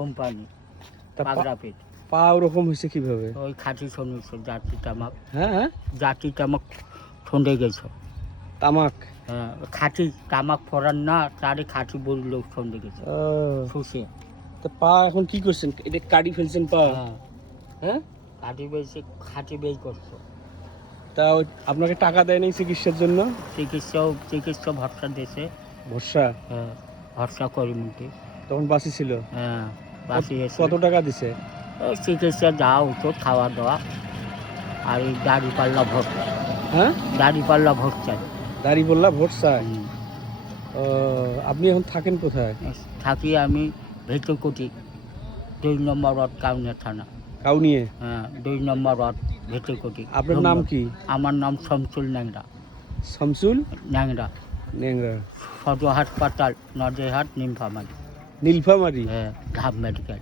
Company তা পাগড়াপেট পা ওরকম হয়েছে কিভাবে? ওই খাঁটি শুনেছে জাতি তামাক হ্যাঁ হ্যাঁ, জাতি তামাক ঠন্ডে গেছে। তামাক। হ্যাঁ খাঁটি তামাক ফরান না তারই খাঁটি বড় লোক ঠন্ডে গেছে ও, শুষে। তা পা এখন কি করছেন? এটা কাটি ফেলছেন পা? হ্যাঁ হ্যাঁ, খাঁটি বেশি খাঁটি বেই করছে। তা আপনাকে টাকা দেয় নাই চিকিৎসার জন্য? চিকিৎসা ভরসা দেশে। ভরসা? হ্যাঁ ভরসা করি মুখে। তখন বাসি ছিল? হ্যাঁ বাঁচিয়েছে। কত টাকা দিছে? ওই চিকিৎসা যা হতো খাওয়া দাওয়া আর এই দাড়ি পাল্লা ভোট। হ্যাঁ, দাড়ি পাল্লা ভোট চাই। দাড়ি বললা ভোট চায়? হুম। ও, আপনি এখন থাকেন কোথায়? থাকি আমি ভেতরকুটি 2 নম্বর ওয়ার্ড কাউনিয়া থানা। কাউনিয়ে? হ্যাঁ 2 নম্বর ওয়ার্ড ভেতরকুটি। আপনার নাম কি? আমার নাম শমসুল ন্যাংরা। শামসুল ন্যাংরা নেংরা। সদর হাসপাতাল নজরহাট নীলফামারী। নীলফামারী? হ্যাঁ ঢাব মেডিকেল।